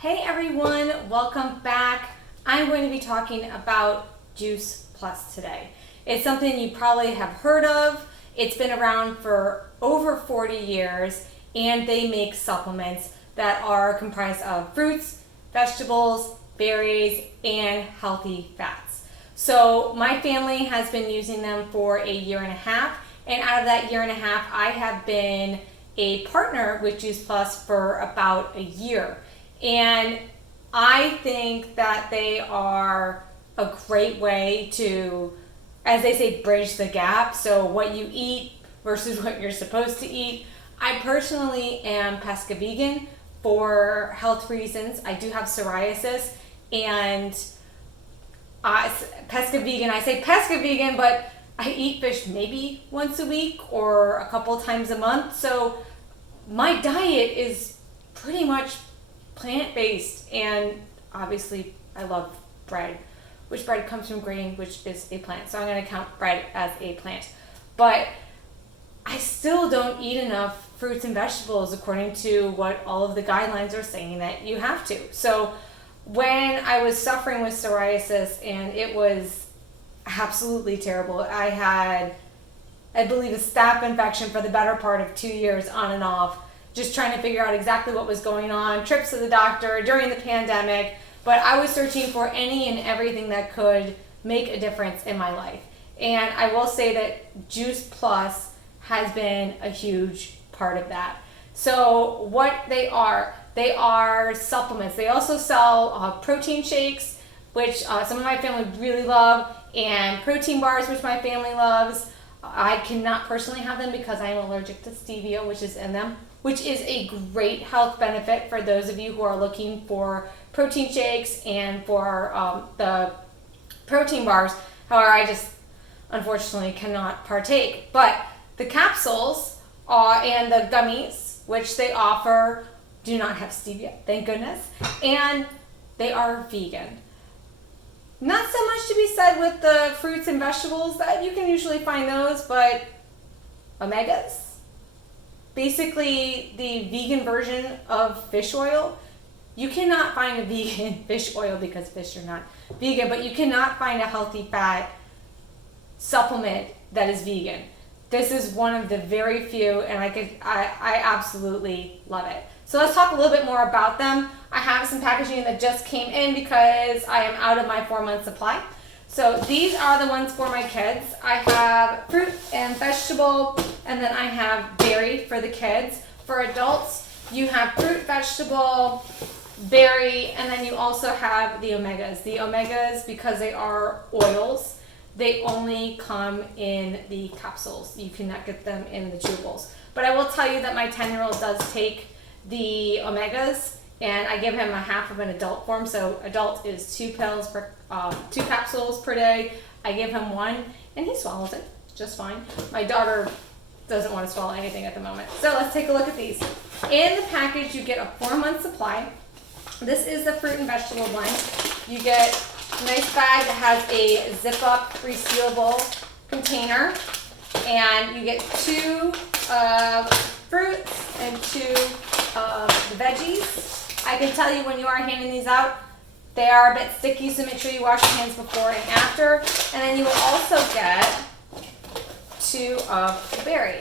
Hey everyone, welcome back. I'm going to be talking about Juice Plus today. It's something you probably have heard of. It's been around for over 40 years and they make supplements that are comprised of fruits, vegetables, berries, and healthy fats. So my family has been using them for a year and a half, and out of that year and a half I have been a partner with Juice Plus for about a year. And I think that they are a great way to, as they say, bridge the gap. So what you eat versus what you're supposed to eat. I personally am pesca vegan for health reasons. I do have psoriasis, and pesca vegan, I say pesca vegan, but I eat fish maybe once a week or a couple times a month. So my diet is pretty much plant-based, and obviously I love bread, which bread comes from grain, which is a plant. So I'm going to count bread as a plant. But I still don't eat enough fruits and vegetables according to what all of the guidelines are saying that you have to. So when I was suffering with psoriasis, and it was absolutely terrible, I had, I believe, a staph infection for the better part of 2 years on and off, just trying to figure out exactly what was going on, trips to the doctor during the pandemic, but I was searching for any and everything that could make a difference in my life. And I will say that Juice Plus has been a huge part of that. So what they are supplements. They also sell protein shakes, which some of my family really love, and protein bars, which my family loves. I cannot personally have them because I am allergic to stevia, which is in them, which is a great health benefit for those of you who are looking for protein shakes and for the protein bars. However, I just unfortunately cannot partake. But the capsules and the gummies, which they offer, do not have stevia, thank goodness, and they are vegan. Not so much to be said with the fruits and vegetables, that you can usually find those, but omegas, basically the vegan version of fish oil. You cannot find a vegan fish oil because fish are not vegan, but you cannot find a healthy fat supplement that is vegan. This is one of the very few, and I absolutely love it. So let's talk a little bit more about them. I have some packaging that just came in because I am out of my 4-month supply. So these are the ones for my kids. I have fruit and vegetable, and then I have berry for the kids. For adults, you have fruit, vegetable, berry, and then you also have the omegas. The omegas, because they are oils, they only come in the capsules. You cannot get them in the chewables. But I will tell you that my 10-year-old does take the omegas, and I give him a half of an adult form. So adult is 2 capsules per day. I give him 1, and he swallows it just fine. My daughter doesn't want to swallow anything at the moment. So let's take a look at these. In the package, you get a 4-month supply. This is the fruit and vegetable blend. You get a nice bag that has a zip-up resealable container, and you get 2 fruits and 2 the veggies. I can tell you when you are handing these out, they are a bit sticky, so make sure you wash your hands before and after. And then you will also get 2 of the berry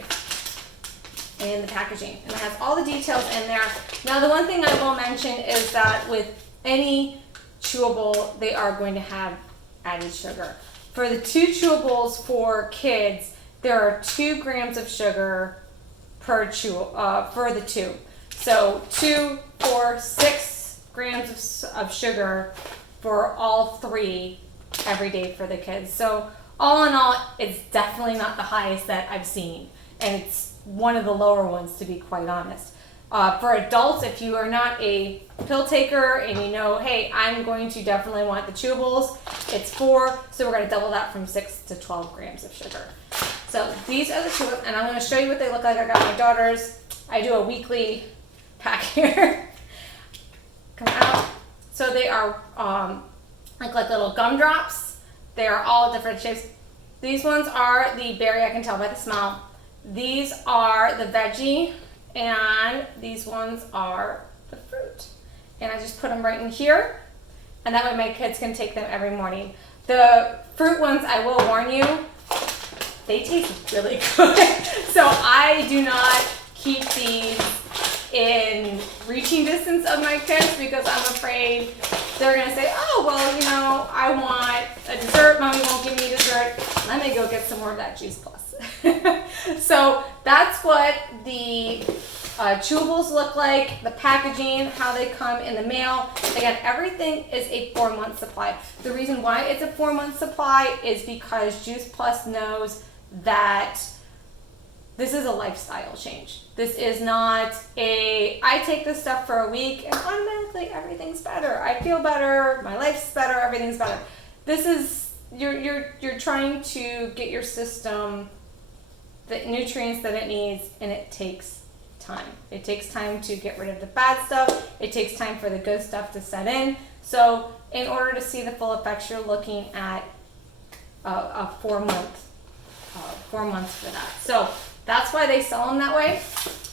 in the packaging, and it has all the details in there. Now, the one thing I will mention is that with any chewable, they are going to have added sugar. For the 2 chewables for kids, there are 2 grams of sugar per for the 2. So 2 for 6 grams of sugar for all 3 every day for the kids. So all in all, it's definitely not the highest that I've seen, and it's one of the lower ones, to be quite honest. For adults, if you are not a pill taker and you know, hey, I'm going to definitely want the chewables, it's 4, so we're going to double that from 6 to 12 grams of sugar. So these are the chewables, and I'm going to show you what they look like. I got my daughters. I do a weekly pack here. Come out. So they are like little gumdrops. They are all different shapes. These ones are the berry, I can tell by the smell. These are the veggie, and these ones are the fruit. and I just put them right in here, and that way my kids can take them every morning. The fruit ones, I will warn you, they taste really good. So I do not keep these in reaching distance of my kids because I'm afraid they're gonna say, oh, well, you know, I want a dessert, mommy won't give me dessert. Let me go get some more of that Juice Plus. So that's what the chewables look like, the packaging, how they come in the mail. Again, everything is a 4-month supply. The reason why it's a 4-month supply is because Juice Plus knows that this is a lifestyle change. This is not I take this stuff for a week and automatically everything's better. I feel better, my life's better, everything's better. This is, you're trying to get your system the nutrients that it needs, and it takes time. It takes time to get rid of the bad stuff. It takes time for the good stuff to set in. So in order to see the full effects, you're looking at a 4 months for that. So that's why they sell them that way.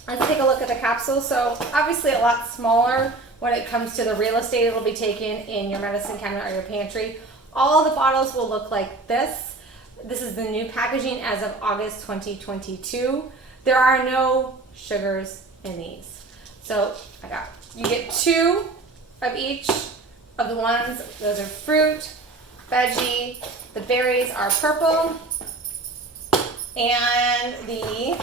Let's take a look at the capsules. So obviously a lot smaller when it comes to the real estate it'll be taken in your medicine cabinet or your pantry. All the bottles will look like this. This is the new packaging as of August 2022. There are no sugars in these. So you get 2 of each of the ones. Those are fruit, veggie. The berries are purple. And the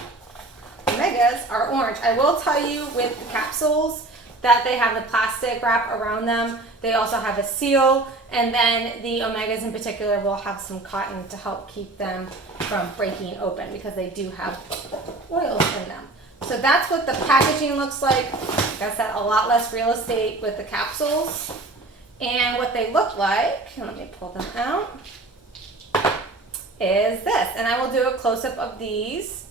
omegas are orange. I will tell you with the capsules that they have the plastic wrap around them. They also have a seal, and then the omegas in particular will have some cotton to help keep them from breaking open because they do have oils in them. So that's what the packaging looks like. Like I said, a lot less real estate with the capsules. And what they look like, let me pull them out, is this. And I will do a close-up of these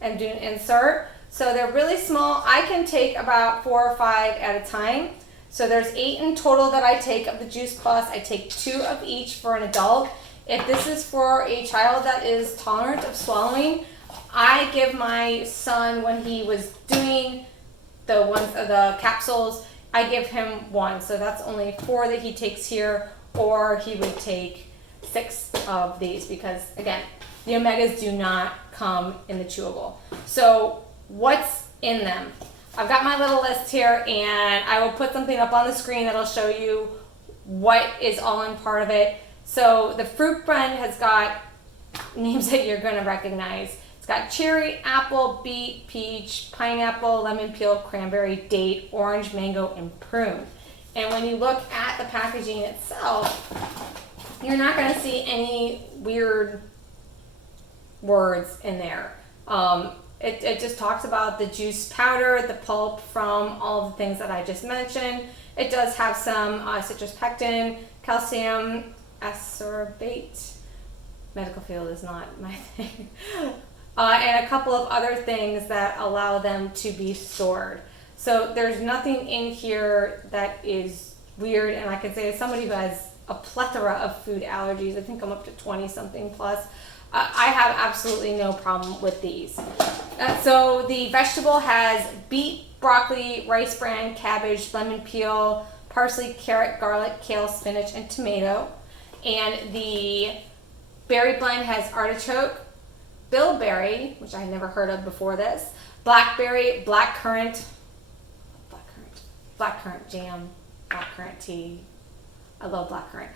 and do an insert. So they're really small. I can take about 4 or 5 at a time. So there's 8 in total that I take of the Juice Plus. I take 2 of each for an adult. If this is for a child that is tolerant of swallowing, I give my son, when he was doing the capsules, I give him 1. So that's only 4 that he takes here, or he would take 6 of these because, again, the omegas do not come in the chewable. So what's in them? I've got my little list here, and I will put something up on the screen that'll show you what is all in part of it. So the fruit blend has got names that you're going to recognize. It's got cherry, apple, beet, peach, pineapple, lemon peel, cranberry, date, orange, mango, and prune. And when you look at the packaging itself, you're not going to see any weird words in there. It just talks about the juice powder, the pulp from all the things that I just mentioned. It does have some citrus pectin, calcium ascorbate. Medical field is not my thing. And a couple of other things that allow them to be stored. So there's nothing in here that is weird, and I can say as somebody who has a plethora of food allergies, I think I'm up to 20 something plus, I have absolutely no problem with these. So the vegetable has beet, broccoli, rice bran, cabbage, lemon peel, parsley, carrot, garlic, kale, spinach, and tomato. And the berry blend has artichoke, bilberry, which I had never heard of before this, blackberry, blackcurrant jam, blackcurrant tea. I love blackcurrant.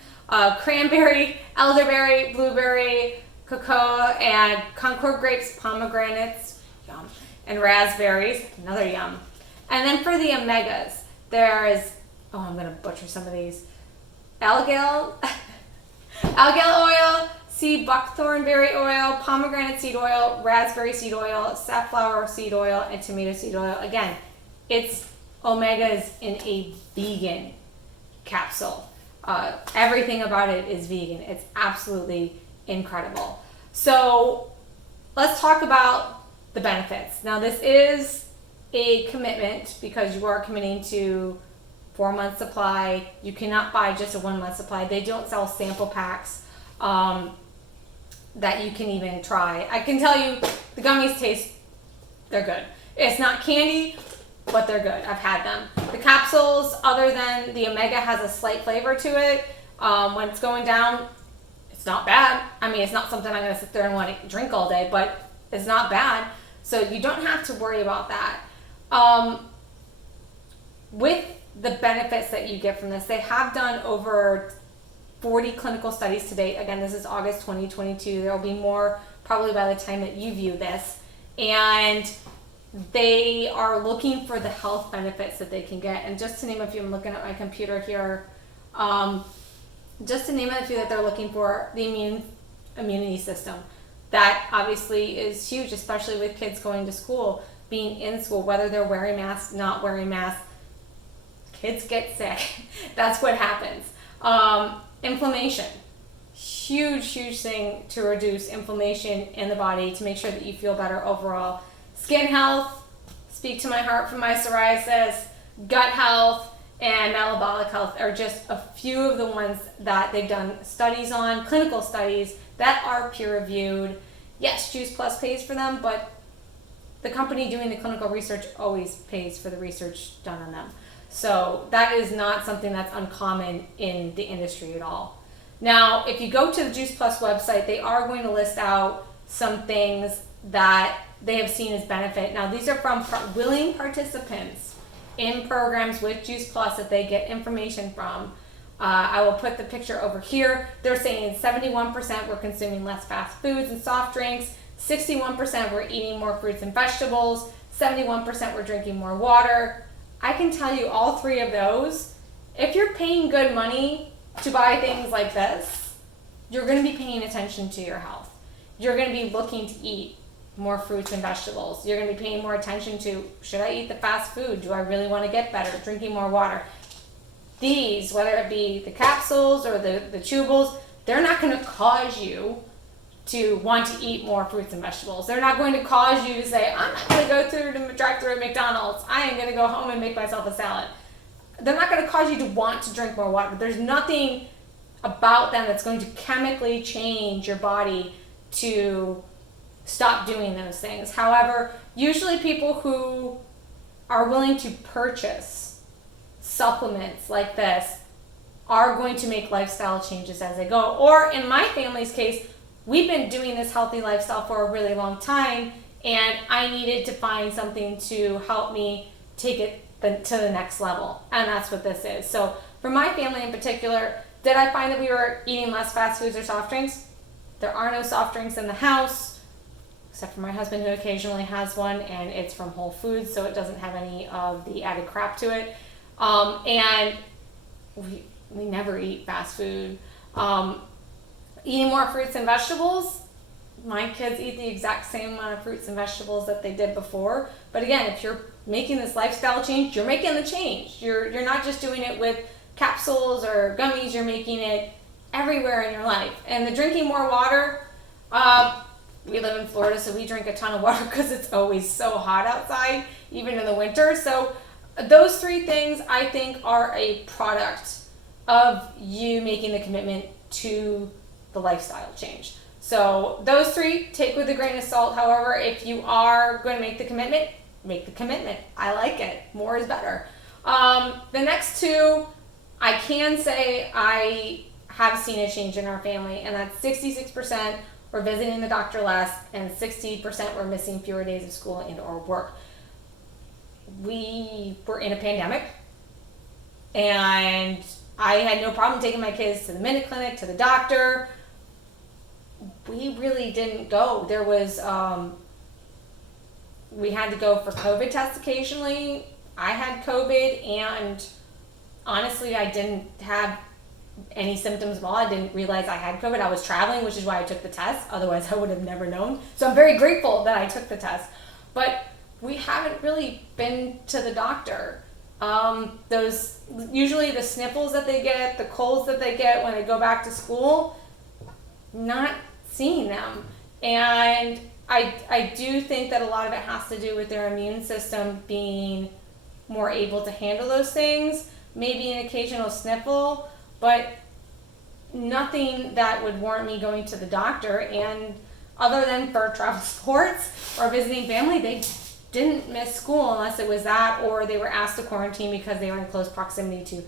Cranberry, elderberry, blueberry, cocoa, and Concord grapes, pomegranates, yum, and raspberries, another yum. And then for the omegas, there's, I'm going to butcher some of these, algal oil, sea buckthorn berry oil, pomegranate seed oil, raspberry seed oil, safflower seed oil, and tomato seed oil. Again, it's omegas in a vegan capsule. Everything about it is vegan. It's absolutely incredible. So let's talk about the benefits. Now this is a commitment because you are committing to 4 month supply. You cannot buy just a 1 month supply. They don't sell sample packs that you can even try. I can tell you the gummies taste, they're good. It's not candy, but they're good. I've had them. The capsules, other than the omega has a slight flavor to it, when it's going down, it's not bad. I mean, it's not something I'm going to sit there and want to drink all day, but it's not bad. So you don't have to worry about that. With the benefits that you get from this, they have done over 40 clinical studies to date. Again, this is August 2022. There will be more probably by the time that you view this. And they are looking for the health benefits that they can get. And just to name a few, I'm looking at my computer here. Just to name a few that they're looking for, the immunity system. That obviously is huge, especially with kids going to school, being in school, whether they're wearing masks, not wearing masks. Kids get sick. That's what happens. Inflammation. Huge thing to reduce inflammation in the body to make sure that you feel better overall. Skin health, speak to my heart for my psoriasis, gut health, and metabolic health are just a few of the ones that they've done studies on, clinical studies that are peer reviewed. Yes, Juice Plus pays for them, but the company doing the clinical research always pays for the research done on them. So that is not something that's uncommon in the industry at all. Now, if you go to the Juice Plus website, they are going to list out some things that they have seen as benefit. Now, these are from willing participants in programs with Juice Plus that they get information from. I will put the picture over here. They're saying 71% were consuming less fast foods and soft drinks, 61% were eating more fruits and vegetables, 71% were drinking more water. I can tell you all three of those, if you're paying good money to buy things like this, you're going to be paying attention to your health. You're going to be looking to eat more fruits and vegetables. You're going to be paying more attention to, should I eat the fast food? Do I really want to get better? Drinking more water. These, whether it be the capsules or the chewables, they're not going to cause you to want to eat more fruits and vegetables. They're not going to cause you to say, I'm not going to go through the drive-thru at McDonald's. I am going to go home and make myself a salad. They're not going to cause you to want to drink more water. There's nothing about them that's going to chemically change your body to stop doing those things. However, usually people who are willing to purchase supplements like this are going to make lifestyle changes as they go. Or in my family's case, we've been doing this healthy lifestyle for a really long time, and I needed to find something to help me take it to the next level, and that's what this is. So for my family in particular, did I find that we were eating less fast foods or soft drinks? There are no soft drinks in the house, except for my husband who occasionally has one, and it's from Whole Foods, so it doesn't have any of the added crap to it. And we never eat fast food. Eating more fruits and vegetables, my kids eat the exact same amount of fruits and vegetables that they did before. But again, if you're making this lifestyle change, you're making the change. You're not just doing it with capsules or gummies, you're making it everywhere in your life. And the drinking more water, we live in Florida, so we drink a ton of water because it's always so hot outside, even in the winter. So those three things I think are a product of you making the commitment to the lifestyle change. So those three, take with a grain of salt. However, if you are going to make the commitment, make the commitment. I like it. More is better. The next two, I can say I have seen a change in our family, and that's 66% were visiting the doctor less, and 60% were missing fewer days of school and or work. We were in a pandemic, and I had no problem taking my kids to the Minute Clinic, to the doctor. We really didn't go. There was, we had to go for COVID tests occasionally. I had COVID, and honestly, I didn't have any symptoms at all. I didn't realize I had COVID. I was traveling, which is why I took the test. Otherwise, I would have never known. So I'm very grateful that I took the test. But we haven't really been to the doctor. Those, usually the sniffles that they get, the colds that they get when they go back to school, not seeing them. And I do think that a lot of it has to do with their immune system being more able to handle those things. Maybe an occasional sniffle, but nothing that would warrant me going to the doctor. And other than for travel sports or visiting family, they didn't miss school unless it was that, or they were asked to quarantine because they were in close proximity to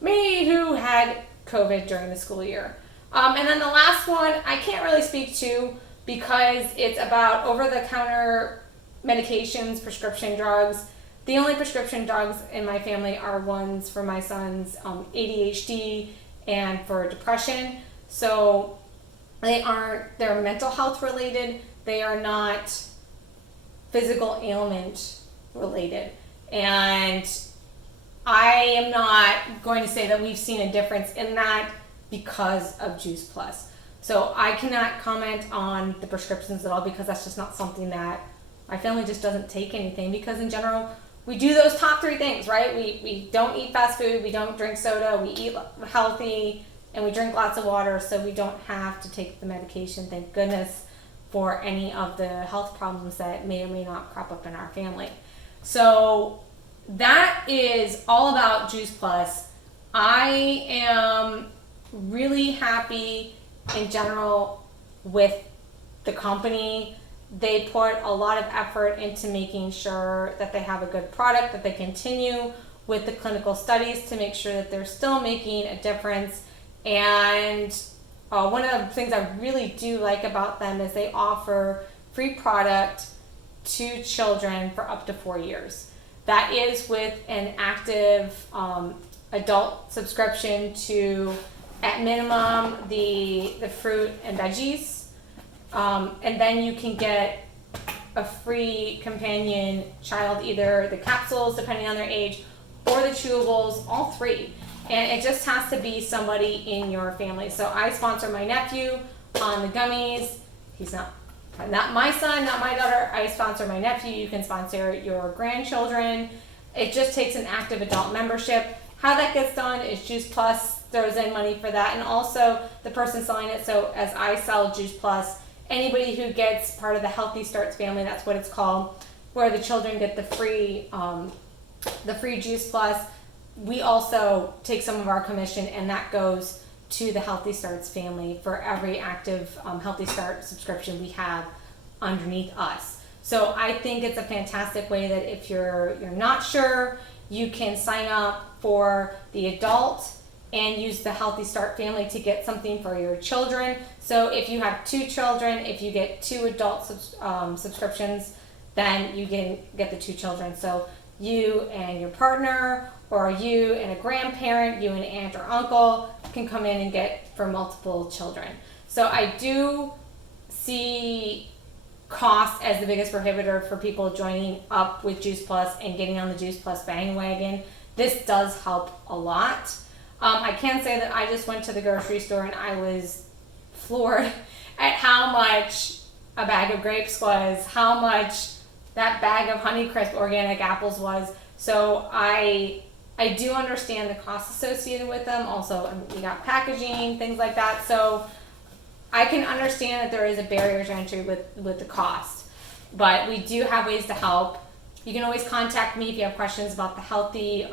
me who had COVID during the school year. And then the last one I can't really speak to because it's about over-the-counter medications, prescription drugs. The only prescription drugs in my family are ones for my son's ADHD and for depression. So they're mental health related. They are not physical ailment related. And I am not going to say that we've seen a difference in that because of Juice Plus. So I cannot comment on the prescriptions at all because that's just not something that my family just doesn't take anything, because in general, we do those top three things, right? We don't eat fast food, we don't drink soda, we eat healthy, and we drink lots of water, so we don't have to take the medication, thank goodness, for any of the health problems that may or may not crop up in our family. So that is all about Juice Plus. I am really happy in general with the company. They put a lot of effort into making sure that they have a good product, that they continue with the clinical studies to make sure that they're still making a difference. And one of the things I really do like about them is they offer free product to children for up to 4 years. That is with an active adult subscription to, at minimum, the fruit and veggies. And then you can get a free companion child, either the capsules, depending on their age, or the chewables, all three. And it just has to be somebody in your family. So I sponsor my nephew on the gummies. He's not my son, not my daughter. I sponsor my nephew. You can sponsor your grandchildren. It just takes an active adult membership. How that gets done is Juice Plus throws in money for that. And also the person selling it. So as I sell Juice Plus, anybody who gets part of the Healthy Starts family, that's what it's called, where the children get the free Juice Plus, we also take some of our commission, and that goes to the Healthy Starts family for every active Healthy Start subscription we have underneath us. So I think it's a fantastic way that if you're not sure, you can sign up for the adult and use the Healthy Start family to get something for your children. So if you have 2 children, if you get 2 adult subscriptions, then you can get the 2 children. So you and your partner, or you and a grandparent, you and an aunt or uncle can come in and get for multiple children. So I do see cost as the biggest prohibitor for people joining up with Juice Plus and getting on the Juice Plus bandwagon. This does help a lot. I can say that I just went to the grocery store and I was floored at how much a bag of grapes was, how much that bag of Honeycrisp organic apples was. So I do understand the costs associated with them. Also, we got packaging, things like that. So I can understand that there is a barrier to entry with the cost, but we do have ways to help. You can always contact me if you have questions about the Healthy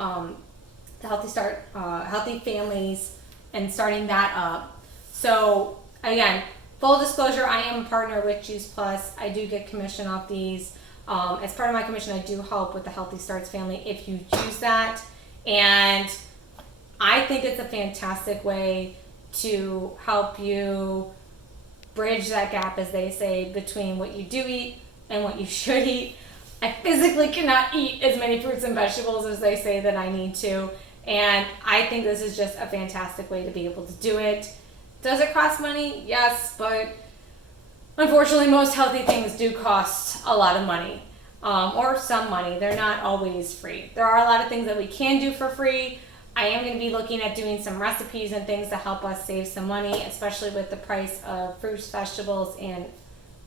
Start, Healthy Families, and starting that up. So again, full disclosure, I am a partner with Juice Plus. I do get commission off these. As part of my commission, I do help with the Healthy Starts family if you choose that. And I think it's a fantastic way to help you bridge that gap, as they say, between what you do eat and what you should eat. I physically cannot eat as many fruits and vegetables as they say that I need to. And I think this is just a fantastic way to be able to do it. Does it cost money? Yes, but unfortunately most healthy things do cost a lot of money. Or some money. They're not always free. There are a lot of things that we can do for free. I am going to be looking at doing some recipes and things to help us save some money, especially with the price of fruits, vegetables, and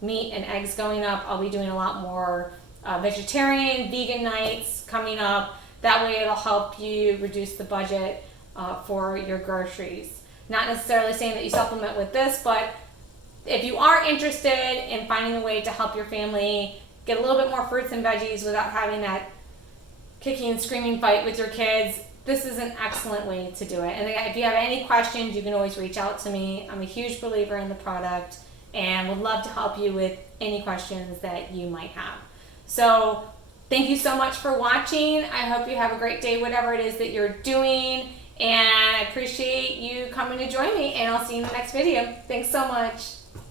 meat and eggs going up. I'll be doing a lot more vegetarian, vegan nights coming up. That way it'll help you reduce the budget for your groceries. Not necessarily saying that you supplement with this, but if you are interested in finding a way to help your family get a little bit more fruits and veggies without having that kicking and screaming fight with your kids, this is an excellent way to do it. And if you have any questions, you can always reach out to me. I'm a huge believer in the product and would love to help you with any questions that you might have. So Thank you so much for watching. I hope you have a great day, whatever it is that you're doing. And I appreciate you coming to join me. And I'll see you in the next video. Thanks so much.